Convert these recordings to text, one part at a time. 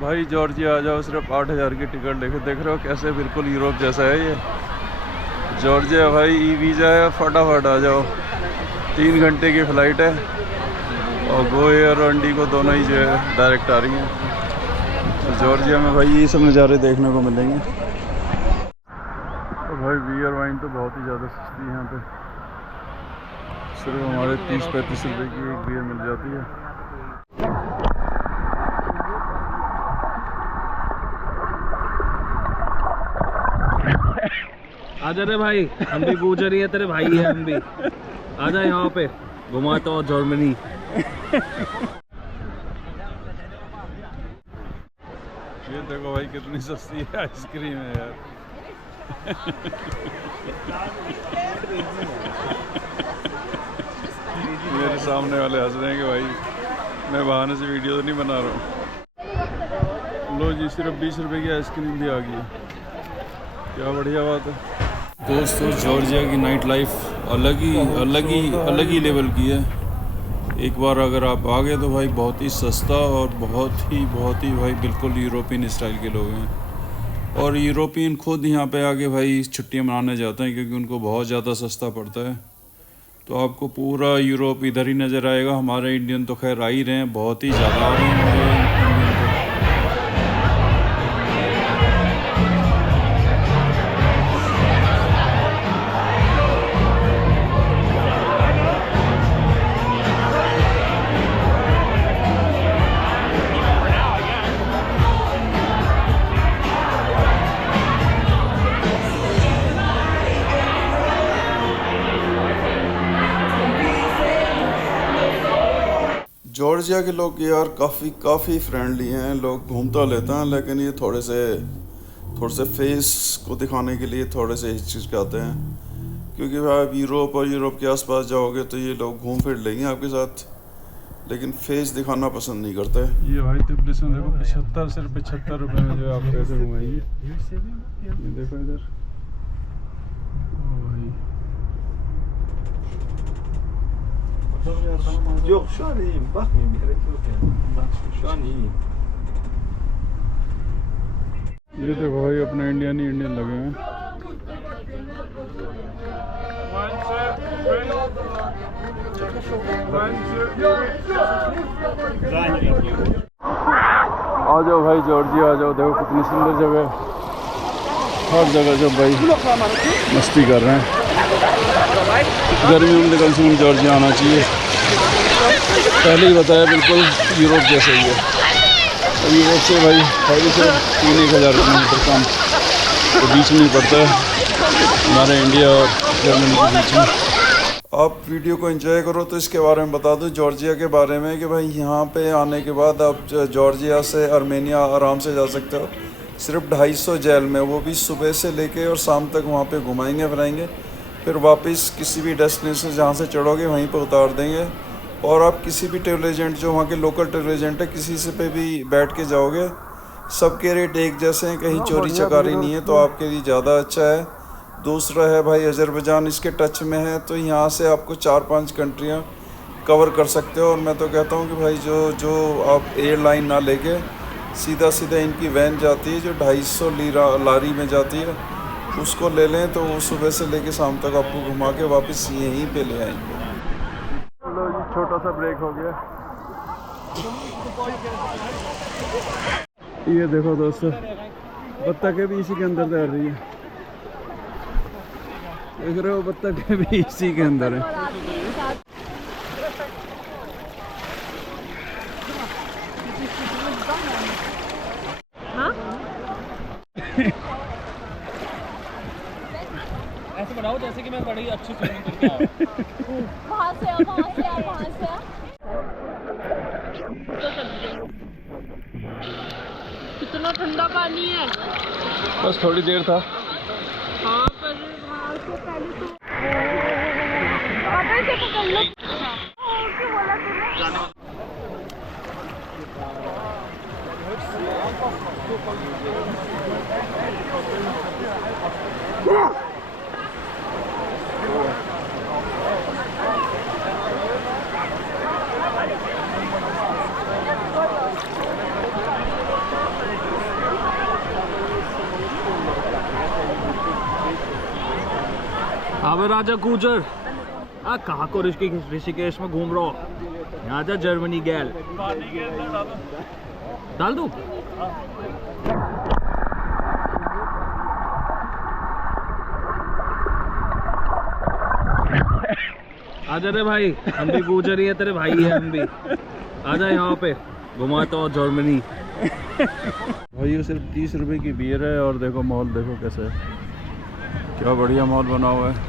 भाई जॉर्जिया आ जाओ, सिर्फ 8,000 की टिकट लेके। देख रहे हो कैसे बिल्कुल यूरोप जैसा है ये जॉर्जिया। भाई ई वीज़ा है, फटाफट आ जाओ। 3 घंटे की फ़्लाइट है और गो एयर और इंडिगो दोनों ही जो है डायरेक्ट आ रही हैं। तो जॉर्जिया में भाई ये सब नज़ारे देखने को मिलेंगे। तो भाई बियर वाइन तो बहुत ही ज़्यादा सस्ती है यहाँ पे। सिर्फ हमारे 30-35 रुपये की एक बियर मिल जाती है। आजा रे भाई, हम भी गुजर ही है, तेरे भाई है हम भी। आजा यहाँ पे घुमाता हूँ जर्मनी। ये देखो भाई कितनी सस्ती है आइसक्रीम है यार। मेरे सामने वाले हंस रहे हैं कि भाई मैं बहाने से वीडियो तो नहीं बना रहा हूँ। लो जी, सिर्फ 20 रुपए की आइसक्रीम भी आ गई है। क्या बढ़िया बात है दोस्तों। जॉर्जिया की नाइट लाइफ अलग ही लेवल की है। एक बार अगर आप आ गए तो भाई बहुत ही सस्ता और बहुत ही भाई बिल्कुल यूरोपियन स्टाइल के लोग हैं। और यूरोपियन खुद यहाँ पे आके भाई छुट्टियाँ मनाने जाते हैं क्योंकि उनको बहुत ज़्यादा सस्ता पड़ता है। तो आपको पूरा यूरोप इधर ही नज़र आएगा। हमारे इंडियन तो खैर आ ही रहे हैं, बहुत ही ज़्यादा आ रहे हैं हमारे इंडियन तो। जॉर्जिया के लोग यार काफ़ी फ्रेंडली हैं। लोग घूमता लेते हैं, लेकिन ये थोड़े से फेस को दिखाने के लिए थोड़े से हिचकिचाते हैं। क्योंकि भाई आप यूरोप और यूरोप के आसपास जाओगे तो ये लोग घूम फिर लेंगे आपके साथ, लेकिन फेस दिखाना पसंद नहीं करते। ये भाई तिब्लिस में देखो 75 रुपये में जो आप पैसे घुमाएंगे। ये देखो इधर Yok şu an iyiyim. Bakmayayım, gerek yok yani. Bak şu an iyiyim. ये देखो भाई अपने इंडियन लगे हैं। आ जाओ भाई जॉर्जिया आ जाओ। देखो कितनी सुंदर जगह, हर जगह जो भाई मस्ती कर रहे हैं। गर्मियों में कम से कम जॉर्जिया आना चाहिए। पहले ही बताया बिल्कुल यूरोप जैसा ही है। और यूरोप से भाई 3,000 किलोमीटर कम तो बीच में ही पड़ता है हमारे इंडिया और जर्मनी के बीच में। आप वीडियो को एंजॉय करो तो इसके बारे में बता दूं जॉर्जिया के बारे में कि भाई यहाँ पे आने के बाद आप जॉर्जिया से आर्मेनिया आराम से जा सकते हो। सिर्फ 250 जेल में, वो भी सुबह से लेके और शाम तक वहाँ पे घुमाएंगे फिराएंगे। फिर वापस किसी भी डेस्टिनेशन जहाँ से चढ़ोगे वहीं पर उतार देंगे। और आप किसी भी ट्रैवल एजेंट जो वहाँ के लोकल ट्रैवल एजेंट है किसी से पे भी बैठ के जाओगे, सबके रेट एक जैसे हैं, कहीं चोरी चकारी नहीं है, तो आपके लिए ज़्यादा अच्छा है। दूसरा है भाई अजरबैजान इसके टच में है, तो यहाँ से आपको 4-5 कंट्रियाँ कवर कर सकते हो। और मैं तो कहता हूँ कि भाई जो आप एयरलाइन ना लेके सीधा इनकी वैन जाती है जो 250 लारी में जाती है, उसको ले लें तो वो सुबह से लेके शाम तक आपको घुमा के वापस यहीं पे ले आएंगे। चलो ये छोटा सा ब्रेक हो गया। ये देखो दोस्तों, बत्तखें भी इसी के अंदर तैर रही है। देख रहे हो, बत्तखें भी इसी के अंदर है। ऐसे बनाओ जैसे कि मैं बड़ी अच्छी स्विमिंग करके आया। वहाँ से कितना ठंडा पानी है। बस थोड़ी देर था। हाँ पर वहाँ से पहले तो वापस से पकड़ लो। क्या बोला तूने? हाँ राजा कूचर कहाँ को ऋषिकेश में घूम रहा हो? यहाँ जा जर्मनी गैल डाल दूँ। आजा रे भाई, हम भी गुजर ही है, तेरे भाई है हम भी। आजा यहाँ पे घुमाता हो जर्मनी। भाई ये सिर्फ 30 रुपए की बियर है और देखो मॉल देखो कैसा है, क्या बढ़िया मॉल बना हुआ है।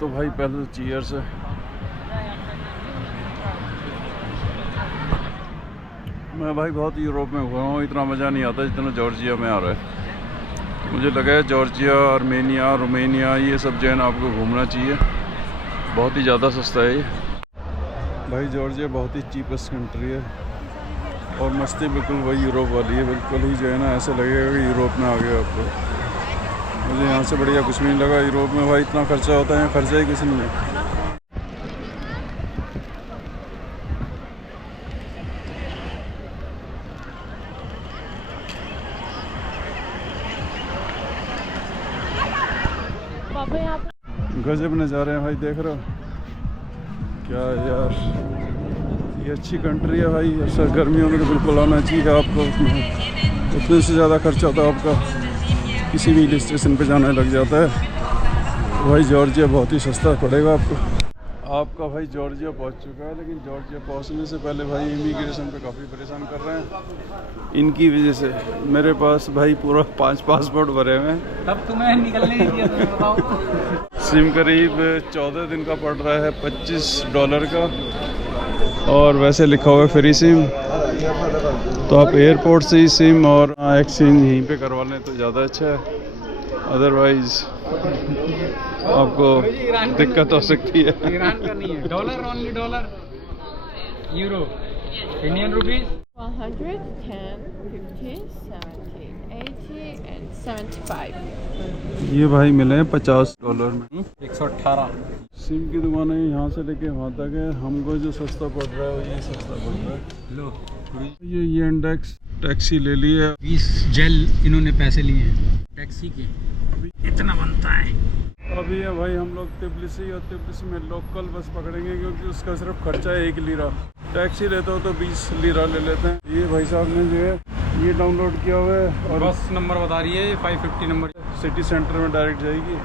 तो भाई पहले तो चीयर्स है। मैं भाई बहुत यूरोप में हुआ हूँ, इतना मज़ा नहीं आता जितना जॉर्जिया में आ रहा है। मुझे लगा है जॉर्जिया, आर्मेनिया, रोमेनिया ये सब जो है ना आपको घूमना चाहिए, बहुत ही ज़्यादा सस्ता है ये। भाई जॉर्जिया बहुत ही चीपेस्ट कंट्री है और मस्ती बिल्कुल वही यूरोप वाली है, बिल्कुल ही जो है ना ऐसा लगेगा कि यूरोप में आ गया आपको। मुझे यहाँ से बढ़िया कुछ भी नहीं लगा। यूरोप में भाई इतना खर्चा होता है, खर्चा ही किसी नहीं है। पापा यहाँ पे गजब नज़ारे हैं भाई, देख रहे हो क्या यार, ये अच्छी कंट्री है भाई। ऐसा गर्मियों में तो बिल्कुल आना चाहिए आपको। उतने से ज़्यादा खर्चा होता है आपका, किसी भी हिल स्टेशन पे जाने लग जाता है। तो भाई जॉर्जिया बहुत ही सस्ता पड़ेगा आपको। आपका भाई जॉर्जिया पहुंच चुका है, लेकिन जॉर्जिया पहुंचने से पहले भाई इमिग्रेशन पे काफ़ी परेशान कर रहे हैं इनकी वजह से। मेरे पास भाई पूरा 5 पासपोर्ट भरे हुए हैं। तब तुम्हें निकलने नहीं दिया, तुम्हें बताओ। सिम करीब 14 दिन का पड़ रहा है, $25 का, और वैसे लिखा हुआ है फ्री सिम। तो आप एयरपोर्ट से ही सिम और एक्सचेंज यहीं पे करवा लें तो ज़्यादा अच्छा है, अदरवाइज़ आपको दिक्कत हो सकती है। ईरान का नहीं है, dollar only, dollar, euro, Indian rupees. 110, 50, 70, 80 and 75. ये भाई मिले हैं $50 में। 118। सिम की दुकानें यहाँ से लेके वहाँ तक है। हमको जो सस्ता पड़ रहा है ये सस्ता पड़ रहा है। लो ये इंडेक्स टैक्सी ले ली है। 20 जेल इन्होंने पैसे लिए हैं टैक्सी के, इतना बनता है। अभी है भाई हम लोग तिब्लिसी, और तिब्लिसी में लोकल बस पकड़ेंगे क्योंकि उसका सिर्फ खर्चा है 1 लीरा। टैक्सी लेते हो तो 20 लीरा ले लेते हैं। ये भाई साहब ने जो है ये डाउनलोड किया हुआ है और बस नंबर बता रही है, 550 नंबर, सिटी सेंटर में डायरेक्ट जाएगी।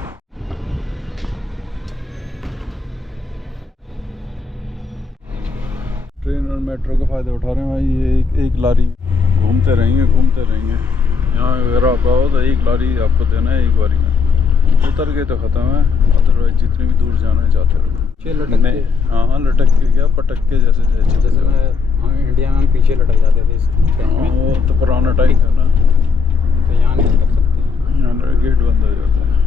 ट्रेन और मेट्रो का फ़ायदा उठा रहे हैं भाई। ये एक लारी घूमते रहेंगे। यहाँ अगर आप आओ तो 1 लारी आपको देना है 1 बारी में। उतर गए तो ख़त्म है, अदरवाइज जितनी भी दूर जाना है जाते रहो। नहीं, हाँ लटक के क्या, पटक के जैसे हम इंडिया में हम पीछे लटक जाते थे इस टाइम में। वो तो पुराना टाइम था ना, तो यहाँ नहीं लटक सकते, यहाँ गेट बंद हो जाता है।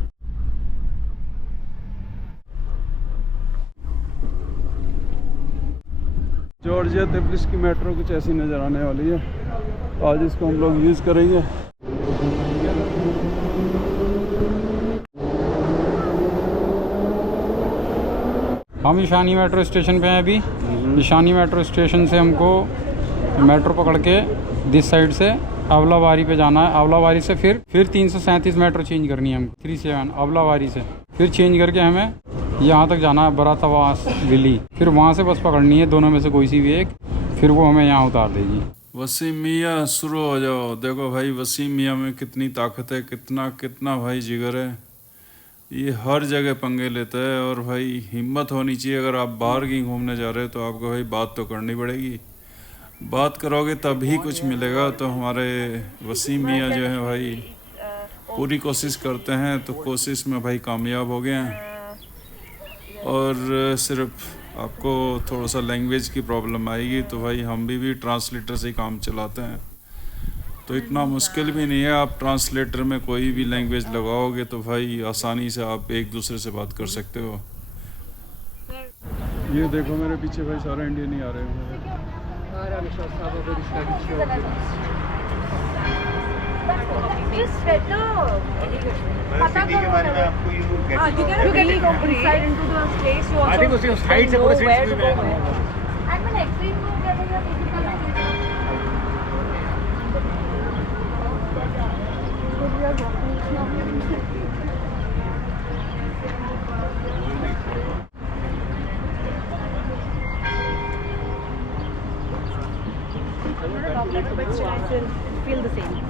जॉर्जिया तिब्लिस की मेट्रो कुछ ऐसी नज़र आने वाली है। आज इसको हम लोग यूज़ करेंगे। हम ईशानी मेट्रो स्टेशन पे हैं अभी। ईशानी मेट्रो स्टेशन से हमको मेट्रो पकड़ के दिस साइड से अवलावारी पे जाना है। अवलावारी से फिर 337 मेट्रो चेंज करनी है हमको, 37 अवलावारी से फिर चेंज करके हमें यहाँ तक जाना है बरातवास विली। फिर वहाँ से बस पकड़नी है, दोनों में से कोई सी भी एक, फिर वो हमें यहाँ उतार देगी। वसीम मियाँ शुरू हो जाओ। देखो भाई वसीम मियाँ में कितनी ताकत है, कितना भाई जिगर है। ये हर जगह पंगे लेता है और भाई हिम्मत होनी चाहिए। अगर आप बाहर कहीं घूमने जा रहे हो तो आपको भाई बात तो करनी पड़ेगी, बात करोगे तभी कुछ मिलेगा। तो हमारे वसीम मियाँ जो है भाई पूरी कोशिश करते हैं, तो कोशिश में भाई कामयाब हो गए हैं। और सिर्फ आपको थोड़ा सा लैंग्वेज की प्रॉब्लम आएगी तो भाई हम भी ट्रांसलेटर से ही काम चलाते हैं, तो इतना मुश्किल भी नहीं है। आप ट्रांसलेटर में कोई भी लैंग्वेज लगाओगे तो भाई आसानी से आप एक दूसरे से बात कर सकते हो। ये देखो मेरे पीछे भाई सारे इंडियन ही आ रहे हैं।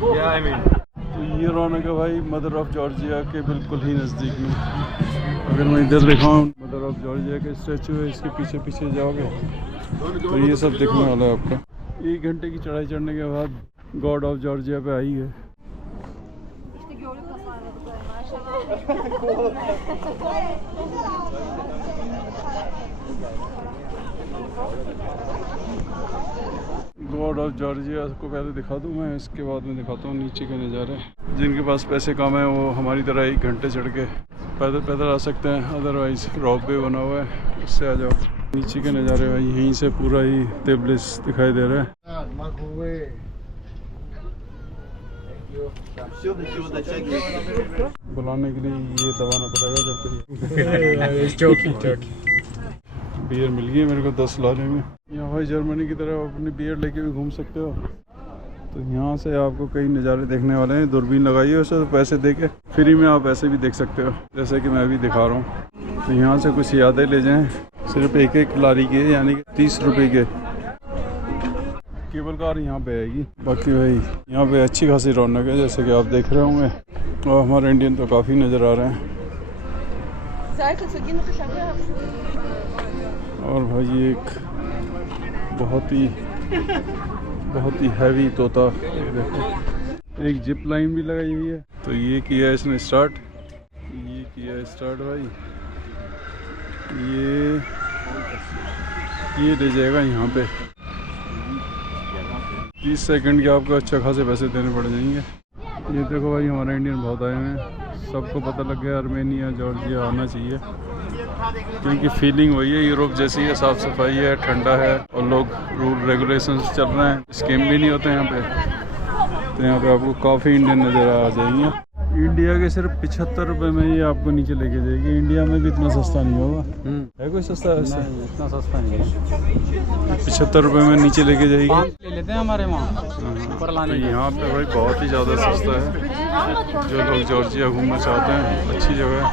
Yeah, I mean. तो ये रौनक है भाई मदर ऑफ जॉर्जिया के बिल्कुल ही नज़दीक में। अगर मैं इधर दिखाऊँ मदर ऑफ जॉर्जिया का स्टैचू है, इसके पीछे पीछे जाओगे तो ये सब दिखने वाला है आपका। 1 घंटे की चढ़ाई चढ़ने के बाद गॉड ऑफ जॉर्जिया पे आई है। गॉड ऑफ जॉर्जिया को पहले दिखा दूं मैं, इसके बाद में दिखाता हूँ नीचे के नज़ारे। जिनके पास पैसे कम है वो हमारी तरह 1 घंटे चढ़ के पैदल पैदल आ सकते हैं, अदरवाइज रॉप वे बना हुआ है, उससे आ जाओ। नीचे के नज़ारे भाई यहीं से पूरा ही तिब्लिस दिखाई दे रहा है। बुलाने के लिए ये दबाना पड़ेगा जब बियर मिल गई मेरे को 10 लारे में। यहाँ भाई जर्मनी की तरह अपनी बियर लेके भी घूम सकते हो। तो यहाँ से आपको कई नज़ारे देखने वाले हैं। दूरबीन लगाई है उसे, तो पैसे दे के फ्री में आप ऐसे भी देख सकते हो, जैसे कि मैं अभी दिखा रहा हूँ। तो यहाँ से कुछ यादें ले जाएं, सिर्फ एक लारी के यानी कि 30 रुपये के। केबल कार यहाँ पे आएगी। बाकी भाई यहाँ पे अच्छी खासी रौनक है, जैसे कि आप देख रहे होंगे। और हमारे इंडियन तो काफ़ी नज़र आ रहे हैं। और भाई ये एक बहुत ही हैवी तोता, ये देखो। एक जिप लाइन भी लगाई हुई है। तो ये किया है इसने स्टार्ट, भाई। ये ले जाएगा यहाँ पे 30 सेकंड के आपको अच्छा खासे पैसे देने पड़ जाएंगे। ये देखो भाई हमारे इंडियन बहुत आए हुए हैं। सबको पता लग गया आर्मेनिया जॉर्जिया आना चाहिए, क्योंकि फीलिंग वही है यूरोप जैसी है। साफ़ सफाई है, ठंडा है और लोग रूल रेगुलेशंस चल रहे हैं। स्कैम भी नहीं होते यहाँ पे। तो यहाँ पे आपको काफ़ी इंडियन नज़र आ जाएंगे। इंडिया के सिर्फ 75 रुपये में ये आपको नीचे लेके जाएगी। इंडिया में भी इतना सस्ता नहीं होगा। है कोई सस्ता ऐसा? इतना सस्ता नहीं है। 75 रुपये में नीचे लेके जाएगी। ले लेते हैं हमारे वहाँ ऊपर तो लाने। यहाँ पे भाई बहुत ही ज़्यादा सस्ता है। जो लोग जॉर्जिया घूमना चाहते हैं, अच्छी जगह है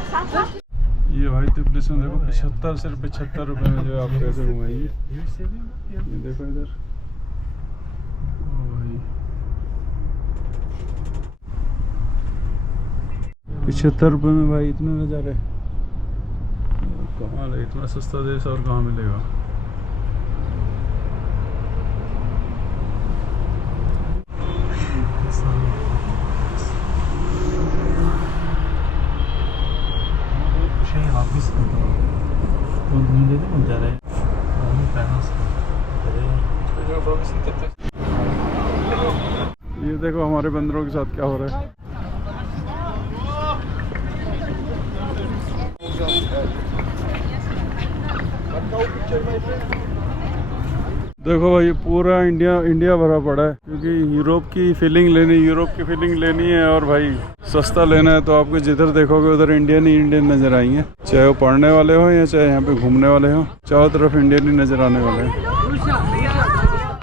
ये भाई। तिब्लिस में देखो 75 रुपये में जो आप पैसे घुमाएंगे। ये देखो इधर 75 रुपये में भाई इतने नज़ारे। कमाल है, इतना सस्ता देश और कहाँ मिलेगा। ये देखो हमारे बंदरों के साथ क्या हो रहा है। देखो भाई पूरा इंडिया भरा पड़ा है, क्योंकि यूरोप की फीलिंग लेनी है। और भाई सस्ता लेना है तो आपको जिधर देखोगे उधर इंडियन ही इंडियन नज़र आएंगे। चाहे वो पढ़ने वाले हो या चाहे यहाँ पे घूमने वाले हो, चारों तरफ इंडियन ही नज़र आने वाले हैं।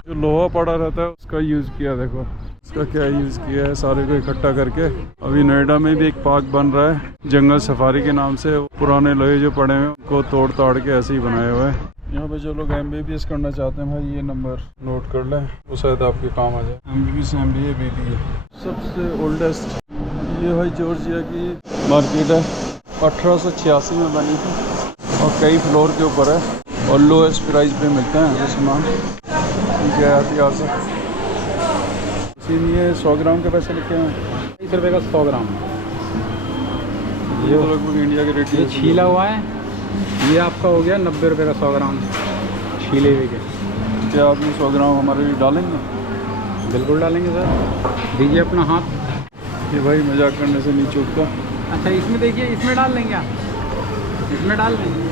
जो लोहा पड़ा रहता है उसका यूज़ किया, देखो इसका क्या यूज़ किया है, सारे को इकट्ठा करके। अभी नोएडा में भी एक पार्क बन रहा है जंगल सफारी के नाम से। पुराने लोहे जो पड़े हुए उनको तोड़ ताड़ के ऐसे ही बनाया हुआ है। यहाँ पे जो लोग MBBS करना चाहते हैं भाई ये नंबर नोट कर लें, वो शायद आपके काम आ जाए। MBBS MBA BBA। सबसे ओल्डेस्ट ये भाई जॉर्जिया की मार्केट है, 1886 में बनी थी और कई फ्लोर के ऊपर है और लोएस्ट प्राइस पे मिलते हैं ये सामान। क्या इतिहास से इसीलिए 100 ग्राम के पैसे लिखे हैं 30 रुपये का 100 ग्राम। ये लगभग इंडिया के रेट। ये छीला हुआ है, ये आपका हो गया 90 रुपये का 100 ग्राम छीले हुए के। क्या आप ये 100 ग्राम हमारे लिए डालेंगे? बिल्कुल डालेंगे सर, दीजिए अपना हाथ। ये भाई मजाक करने से नहीं चूकता। अच्छा इसमें देखिए, इसमें डाल देंगे आप, इसमें डाल देंगे।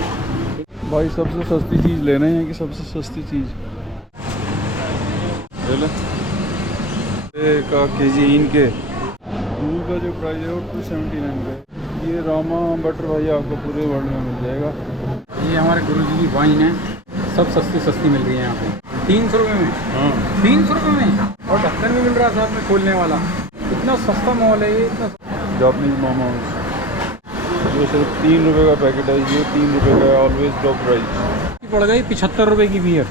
भाई सबसे सस्ती चीज़ लेना है कि सबसे सस्ती चीज़ ले लें। का KG इनके दूध का जो प्राइस है वो 279 का। ये रामा बटर भाई आपको पूरे वर्ल्ड में मिल जाएगा। ये हमारे गुरुजी की वाइन है, सब सस्ती मिल रही है यहाँ पे। 300 रुपये में? हाँ 300 रुपये में? और ढक्कन भी मिल रहा है साथ में खोलने वाला। इतना सस्ता मॉल है ये, इतना जापनीज मोमोज। ये सिर्फ 3 रुपये का पैकेट है, ये 3 रुपये का है, ऑलवेज लो प्राइस। पड़ गई 75 रुपये की बियर।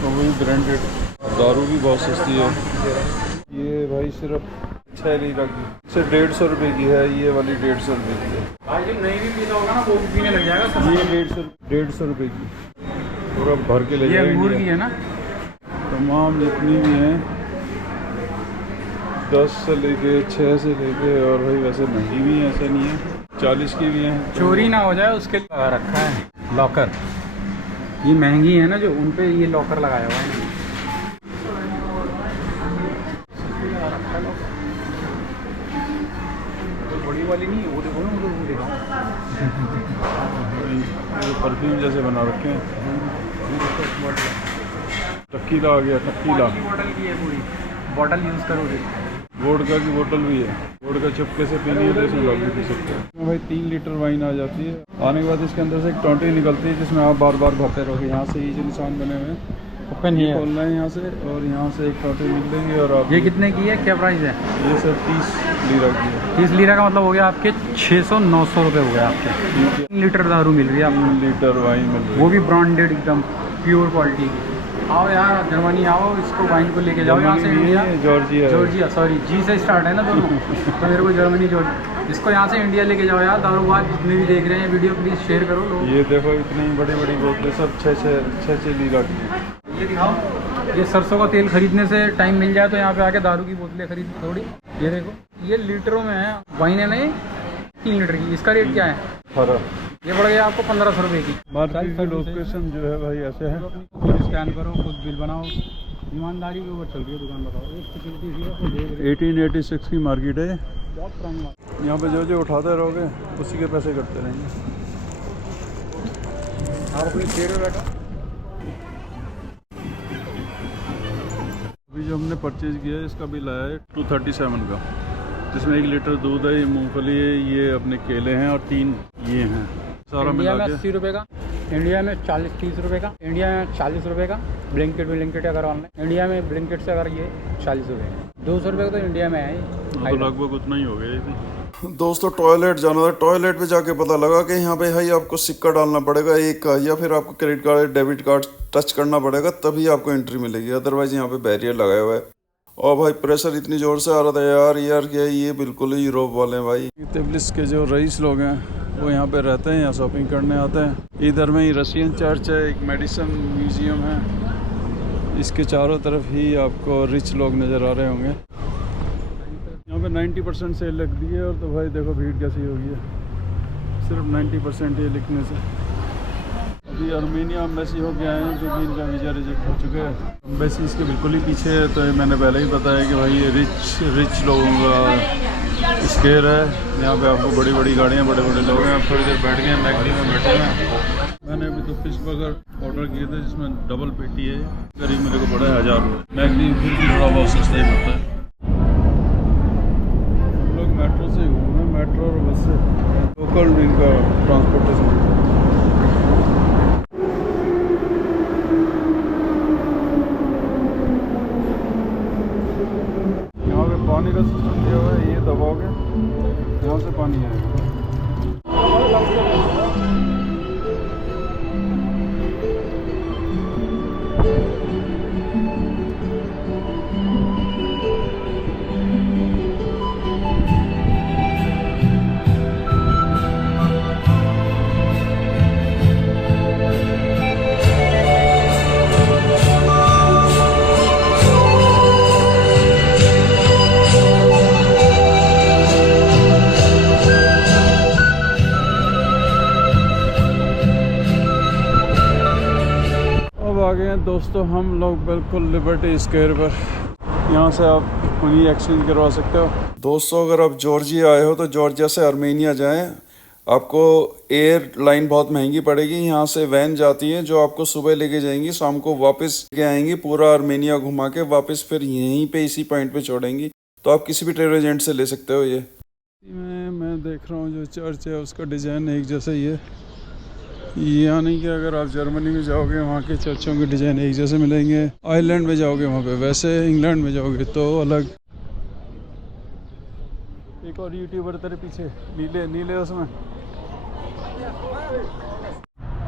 तो वही ब्रांडेड। दारू भी बहुत सस्ती है। ये भाई सिर्फ 6 लीटर की, से 150 रुपये की है, ये वाली 150 रुपये की है। आज जो नहीं भी पीता होगा ना वो भी पीने लग जाएगा। ये 150 रुपये की पूरा भर के ले ये जाएगा। अंगूर की है ना? तमाम जितनी भी हैं 10 से लेके 6 से लेके, और भाई वैसे महंगी भी हैं, ऐसा नहीं है, 40 की भी हैं। चोरी ना हो जाए उसके लिए लगा रखा है लॉकर। ये महंगी है ना जो, उन पे ये लॉकर लगाया हुआ है। बड़ी वाली नहीं है वो, देखो ना वो देखो। ये परफ्यूम जैसे बना रखे हैं। टकीला आ गया, टकीला। बॉटल की है पूरी, बॉटल यूज़ करोगे। वोडका की बोतल भी है, वोडका चुपके से पीनी है तो इसमें लग भी पी सकते हैं। भाई 3 लीटर वाइन आ जाती है। आने के बाद इसके अंदर से एक टोंटी निकलती है जिसमें आप बार बार भरते रहोगे। यहाँ से ये जो निशान बने हुए हैं ओपन ही है, खोलना है यहाँ से, और यहाँ से एक टोंटी निकलेगी। और आप ये कितने की है, क्या प्राइस है? ये सर 30 लीरा की है। 30 लीटर का मतलब हो गया आपके 600-900 रुपये हो गया आपके। 3 लीटर दारू मिल रही है आपको, 3 लीटर वाइन मिल रही है, वो भी ब्रांडेड एकदम प्योर क्वालिटी की। आओ यार जर्मनी आओ, इसको वाइन को लेके जाओ यहाँ से इंडिया। जॉर्जिया जॉर्जिया, सॉरी जी से स्टार्ट है ना दोनों। तो मेरे को जर्मनी जॉर्जिया, इसको यहाँ से इंडिया लेके जाओ यार। दारूबाज जितने भी देख रहे हैं वीडियो प्लीज़ शेयर करो लोग। ये देखो इतनी बड़ी बड़ी बोतलें सब 6 लीरा की हैं। ये दिखाओ, ये सरसों का तेल खरीदने से टाइम मिल जाए तो यहाँ पे आके दारू की बोतलें खरीद थोड़ी। ये देखो ये लीटरों में है, वाइन है ना ये 3 लीटर की। इसका रेट क्या है? हरा ये पड़ गया आपको 1500 रुपये की। मार्केट की लोकेशन जो है भाई ऐसे है। खुद स्कैन करो, खुद बिल बनाओ। ईमानदारी के ऊपर चल रही है दुकान, बताओ। एक सिक्योरिटी 1886 की मार्केट है। बहुत पुरानी बात। यहाँ पे जो उठाते रहोगे उसी के पैसे कटते रहेंगे। आप अपनी चेयर में बैठो। अभी जो हमने परचेज किया है इसका बिल आया है 237 का, जिसमें 1 लीटर दूध है, ये मूंगफली है, ये अपने केले हैं और 3 ये हैं, सारा इंडिया मिला में के 80 रुपये का, इंडिया में 40-30 रुपये का, इंडिया में 40 रुपये का। ब्लैंकेट अगर ऑनलाइन इंडिया में ब्लैंकेट से अगर ये 40 रुपये का, 200 रुपये का तो इंडिया में है। तो लगभग उतना ही हो गया ये भी। दोस्तों टॉयलेट जाना था, टॉयलेट पे जाके पता लगा कि यहाँ पे भाई आपको सिक्का डालना पड़ेगा एक का, या फिर आपको credit card debit card touch करना पड़ेगा तभी आपको एंट्री मिलेगी, अदरवाइज यहाँ पे बैरियर लगाया हुआ है। और भाई प्रेशर इतनी ज़ोर से आ रहा था यार क्या ये बिल्कुल ही यूरोप वाले हैं भाई। तिब्लिस के जो रईस लोग हैं वो यहाँ पे रहते हैं, यहाँ शॉपिंग करने आते हैं। इधर में ही रशियन चर्च है, एक मेडिसन म्यूजियम है, इसके चारों तरफ ही आपको रिच लोग नज़र आ रहे होंगे। यहाँ पे 90% सेल लग दी है, और तो भाई देखो भीड़ कैसी हो गई है सिर्फ 90% ये लिखने से। अभी आर्मेनिया एम्बेसी हो के आए हैं क्योंकि इनका वीज़ा रिजेक्ट हो चुका है। एम्बेसी इसके बिल्कुल ही पीछे है, तो ये मैंने पहले ही बताया कि भाई ये रिच लोगों का स्केयर है। यहाँ पे आपको बड़ी बड़ी गाड़ियाँ, बड़े बड़े लोग हैं। आप थोड़ी देर बैठ गए, मैगडी में बैठे हैं। मैंने अभी तो फिश बर्गर ऑर्डर किए थे जिसमें डबल पेटी है, करीब मेरे को पड़ा है 1000 रुपये। मैगडी फिर भी थोड़ा बहुत सस्ता ही पड़ता है। हम लोग मेट्रो से घूम रहे हैं, मेट्रो और बस से, लोकल इनका ट्रांसपोर्टेशन। यहाँ पे पानी का सिस्टम दिया हुआ है, ये दबाओगे यहाँ से पानी आएगा। आ गए हैं दोस्तों हम लोग बिल्कुल लिबर्टी स्क्वायर पर। यहाँ से आप मनी एक्सचेंज करवा सकते हो। दोस्तों अगर आप जॉर्जिया आए हो तो जॉर्जिया से आर्मेनिया जाएं। आपको एयरलाइन बहुत महंगी पड़ेगी। यहाँ से वैन जाती है जो आपको सुबह लेके जाएंगी, शाम को वापस लेके आएंगी, पूरा आर्मेनिया घुमा के वापस फिर यहीं पे इसी पॉइंट पे छोड़ेंगी। तो आप किसी भी ट्रेवल एजेंट से ले सकते हो। ये मैं देख रहा हूँ जो चर्च है उसका डिज़ाइन एक जैसा ही है, यानी कि अगर आप जर्मनी में जाओगे वहाँ के चर्चों के डिज़ाइन एक जैसे मिलेंगे, आयरलैंड में जाओगे वहाँ पे वैसे, इंग्लैंड में जाओगे तो अलग। एक और यूट्यूबर तेरे पीछे नीले नीले उसमें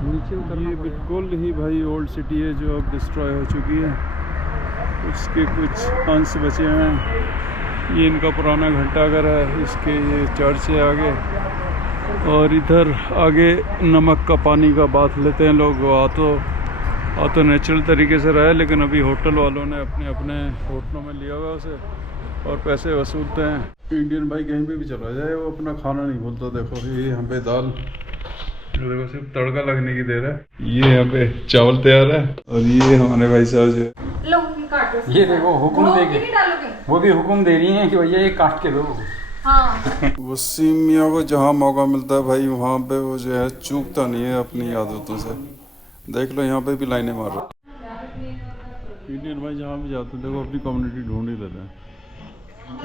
नीचे ये बिल्कुल ही भाई ओल्ड सिटी है जो अब डिस्ट्रॉय हो चुकी है, उसके कुछ अंश बचे हैं। ये इनका पुराना घंटाघर है, इसके ये चर्च है आगे, और इधर आगे नमक का पानी का बात लेते हैं लोग। आ तो नेचुरल तरीके से रहा है, लेकिन अभी होटल वालों ने अपने अपने होटलों में लिया हुआ उसे और पैसे वसूलते हैं। इंडियन भाई कहीं पे भी चला जाए वो अपना खाना नहीं भूलता। देखो ये यहाँ पे दाल, देखो सिर्फ तड़का लगने की देर है। ये यहाँ पे चावल तैयार है, और ये हमारे भाई साहब जो है ये देखो हुक्म दे के, वो भी हुक्म दे रही हैं कि भैया ये काट के दो। वसीम मियाँ को जहाँ मौका मिलता है भाई वहाँ पे वो जो है चूकता नहीं है अपनी आदतों से। देख लो यहाँ पे भी लाइनें मार रहा है। इंडियन भाई जहाँ भी जाते हैं देखो अपनी कम्युनिटी ढूंढ ही लेते हैं।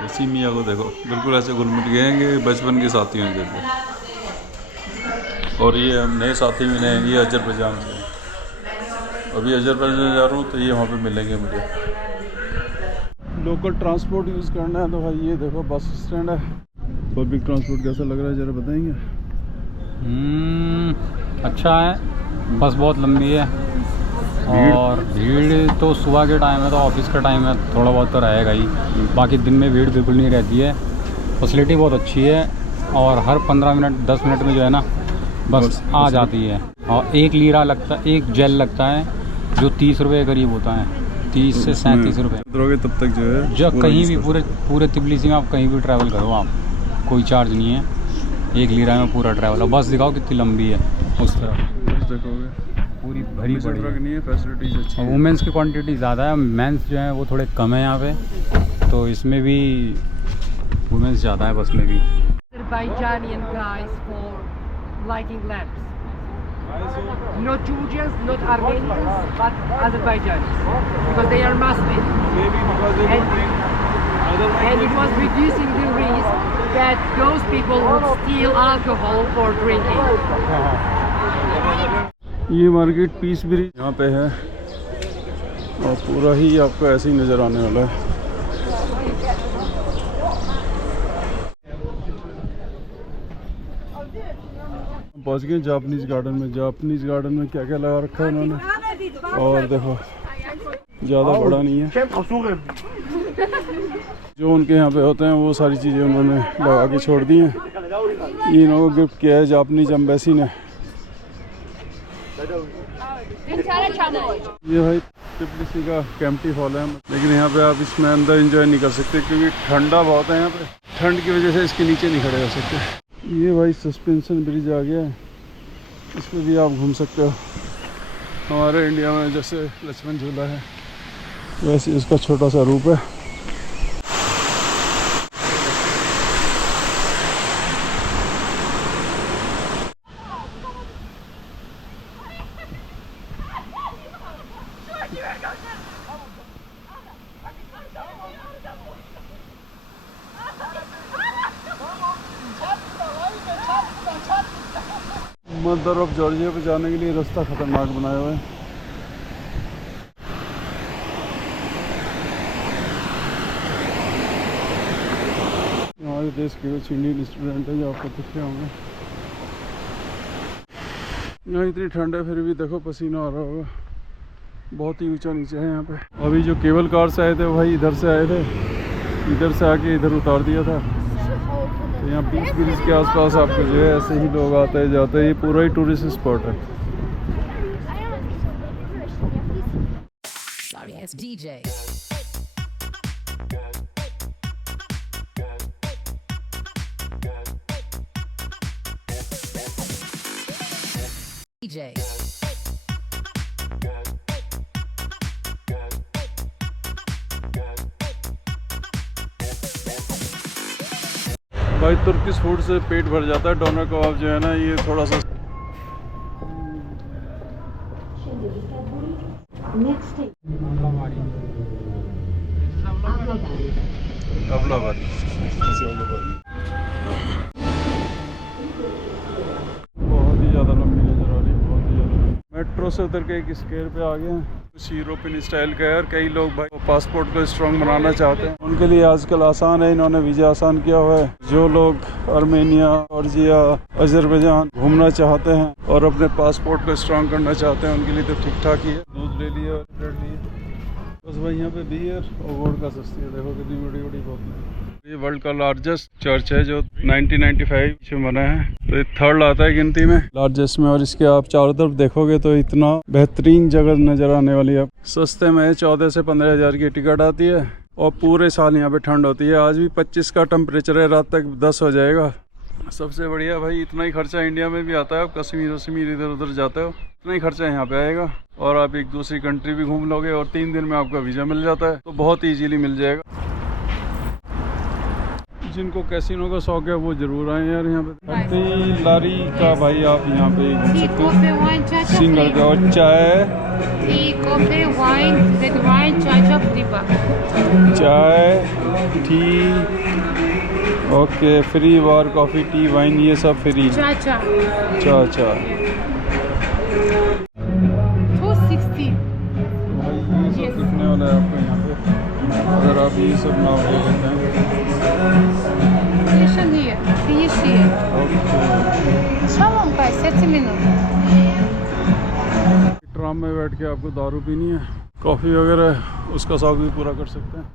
वसीम मियाँ को देखो बिल्कुल ऐसे घुल मिल गए हैं कि बचपन के साथी हैं जैसे। और ये हम नए साथी मिले हैं, ये अजरबैजान से। अभी अजरबैजान जा रहा हूँ तो ये वहाँ पे मिलेंगे मुझे। लोकल ट्रांसपोर्ट यूज़ करना है तो भाई ये देखो बस स्टैंड है। पब्लिक ट्रांसपोर्ट कैसा लग रहा है ज़रा बताएंगे? अच्छा है, बस बहुत लंबी है और भीड़ तो सुबह के टाइम है तो ऑफिस का टाइम है थोड़ा बहुत तो रहेगा ही, बाकी दिन में भीड़ बिल्कुल नहीं रहती है। फैसिलिटी बहुत अच्छी है और हर 15 मिनट 10 मिनट में जो है ना बस आ जाती है। और 1 लीरा लगता है, 1 जेल लगता है जो 30 रुपये करीब होता है, 30 से 37 रुपये। तब तक जो है जब कहीं भी पूरे तिबलिसी में आप कहीं भी ट्रैवल करो आप, कोई चार्ज नहीं है, 1 लीरा में पूरा ट्रैवल। और बस दिखाओ कितनी लंबी है उस तरफ, देखोगे पूरी भरी पड़ी है। नहीं है, फैसिलिटीज अच्छी है। वुमेंस की क्वांटिटी ज़्यादा है, मेंस जो है वो थोड़े कम है यहाँ पे, तो इसमें भी वुमेंस ज़्यादा है बस में भी। Azerbaijani guys for lighting lamps. Not Georgians, not Armenians, but Azerbaijanis, because they are Muslim. Maybe because they don't drink other And it was reducing the risk that those people would steal alcohol for drinking. ये market piece bridge यहाँ पे है और पूरा ही आपको ऐसे ही नज़र आने वाला है। पहुँच गए जापानीज गार्डन में। जापानीज गार्डन में क्या क्या लगा रखा है उन्होंने, और देखो ज़्यादा बड़ा नहीं है, जो उनके यहाँ पे होते हैं वो सारी चीज़ें उन्होंने लगा के छोड़ दी हैं। इन लोगों को गिफ्ट किया है जापानीज एम्बेसी ने। ये भाई तिबलिसी का कैंपटी फॉल है, लेकिन यहाँ पे आप इसमें अंदर एंजॉय नहीं कर सकते क्योंकि ठंडा बहुत है यहाँ पे। ठंड की वजह से इसके नीचे नहीं खड़े हो सकते। ये भाई सस्पेंशन ब्रिज आ गया है, इस पर भी आप घूम सकते हो। हमारे इंडिया में जैसे लक्ष्मण झूला है वैसे इसका छोटा सा रूप है। मदर ऑफ जॉर्जिया पे जाने के लिए रास्ता खतरनाक बनाया हुआ है। हमारे देश के कुछ इंडियन स्टूडेंट है जो आपको दिखे होंगे। यहाँ इतनी ठंड है फिर भी देखो पसीना आ रहा होगा, बहुत ही ऊंचा नीचे है यहाँ पे। अभी जो केबल कार से आए थे भाई इधर से आए थे, इधर से आके इधर उतार दिया था। तो यहाँ पीस ब्रिज के आसपास आपको जो है ऐसे ही लोग आते हैं जाते हैं, ये पूरा ही टूरिस्ट स्पॉट है। Sorry, it's DJ. DJ. भाई तुर्किश फूड से पेट भर जाता है। डोनर कबाब जो है ना ये थोड़ा सा अवलाबारी बहुत ही ज़्यादा लंबी नज़र आ रही है। मेट्रो से उतर के एक स्क्वायर पे आ गए हैं। कुछ यूरोपियन स्टाइल का है और कई लोग भाई पासपोर्ट को स्ट्रॉन्ग बनाना चाहते हैं, उनके लिए आजकल आसान है, इन्होंने वीज़ा आसान किया हुआ है। जो लोग आर्मेनिया, जॉर्जिया, अजरबैजान घूमना चाहते हैं और अपने पासपोर्ट को स्ट्रॉन्ग करना चाहते हैं, उनके लिए तो ठीक ठाक ही है। दूध ले लिए और ब्रेड लिए। बस भाई यहाँ पे बियर और वोडका सस्ती है। देखो कितनी बड़ी बड़ी बोतलें। ये वर्ल्ड का लार्जेस्ट चर्च है जो 1995 में बना है, तो ये थर्ड आता है गिनती में लार्जेस्ट में। और इसके आप चारों तरफ देखोगे तो इतना बेहतरीन जगह नजर आने वाली है। सस्ते में 14 से 15 हज़ार की टिकट आती है और पूरे साल यहाँ पे ठंड होती है। आज भी 25 का टेम्परेचर है, रात तक 10 हो जाएगा। सबसे बढ़िया भाई इतना ही खर्चा इंडिया में भी आता है। आप कश्मीर इधर उधर जाते हो, इतना ही खर्चा यहाँ पे आएगा और आप एक दूसरी कंट्री भी घूम लोगे और 3 दिन में आपका वीज़ा मिल जाता है, तो बहुत ईजीली मिल जाएगा। जिनको कैसीनो का शौक है वो जरूर आए यार यहाँ पे। लारी का भाई आप यहाँ पे घूम सकते हो। सिंगल का और चाय, चाय, टी, ओके, फ्री बार, कॉफ़ी, टी, वाइन, ये सब फ्री। Cha-cha. चाचा 260. भाई ये सब दिखने वाला है आपको यहाँ पे, अगर आप ये सब नाम ले लेते हैं। Finish here. Finish here. Okay, Shalom, guys. 30 minutes. Tram में बैठ के आपको दारू पीनी है, कॉफ़ी वगैरह, उसका शौक भी पूरा कर सकते हैं।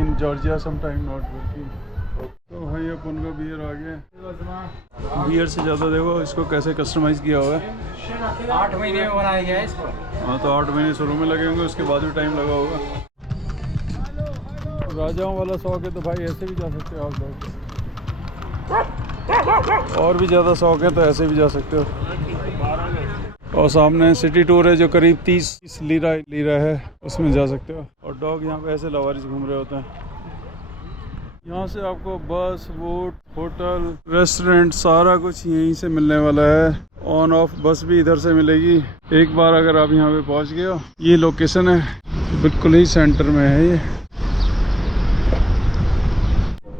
In Georgia some time not working. तो भाई अब उनका बियर आ गया। बियर से ज़्यादा देखो इसको कैसे कस्टमाइज़ किया हुआ है। 8 महीने में बनाया गया है इसको। हाँ, तो 8 महीने शुरू में लगे होंगे, उसके बाद भी टाइम लगा होगा। राजाओं वाला शौक है तो भाई ऐसे भी जा सकते हो आप लोग, और भी ज़्यादा शौक है तो ऐसे भी जा सकते हो। और सामने सिटी टूर है जो करीब 30 लीरा है, उसमें जा सकते हो। और डॉग यहाँ पे ऐसे लवारिस घूम रहे होते हैं। यहाँ से आपको बस, बोट, होटल, रेस्टोरेंट सारा कुछ यहीं से मिलने वाला है। ऑन ऑफ बस भी इधर से मिलेगी। एक बार अगर आप यहाँ पे पहुँच गए हो, ये लोकेशन है बिल्कुल ही सेंटर में है ये।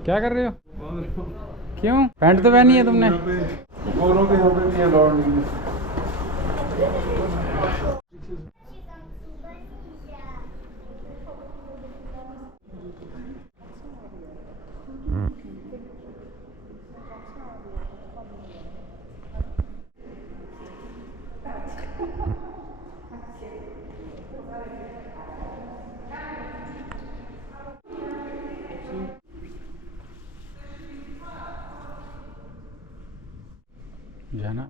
क्या कर रहे हो? क्यों? पैंट तो पहनी है तुमने। गोरों के यहाँ पे भी अलाउड नहीं है। जाना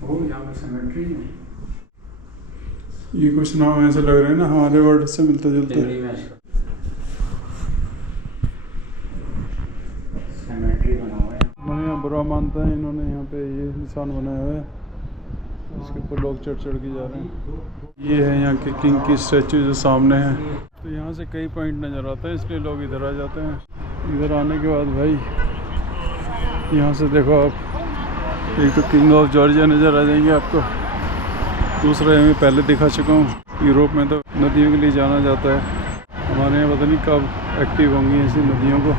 वो यहाँ पे सेमेट्री है। ये कुछ नाम ऐसे लग रहे हैं ना हमारे वर्ड से मिलते जुलते। सेमेट्री बना हुआ है। मैंने यहाँ बुरा मानता है, इन्होंने यहाँ पे ये निशान बनाया हुआ है, इसके ऊपर लोग चढ़ के जा रहे हैं। ये है यहाँ के किंग की स्टैचू जो सामने है। तो यहाँ से कई पॉइंट नज़र आता है, इसलिए लोग इधर आ जाते हैं। इधर आने के बाद भाई यहाँ से देखो आप, एक तो किंग ऑफ जॉर्जिया नज़र आ जाएंगे आपको, दूसरा मैं पहले दिखा चुका हूँ। यूरोप में तो नदियों के लिए जाना जाता है, हमारे यहाँ पता नहीं कब एक्टिव होंगी ऐसी नदियों को।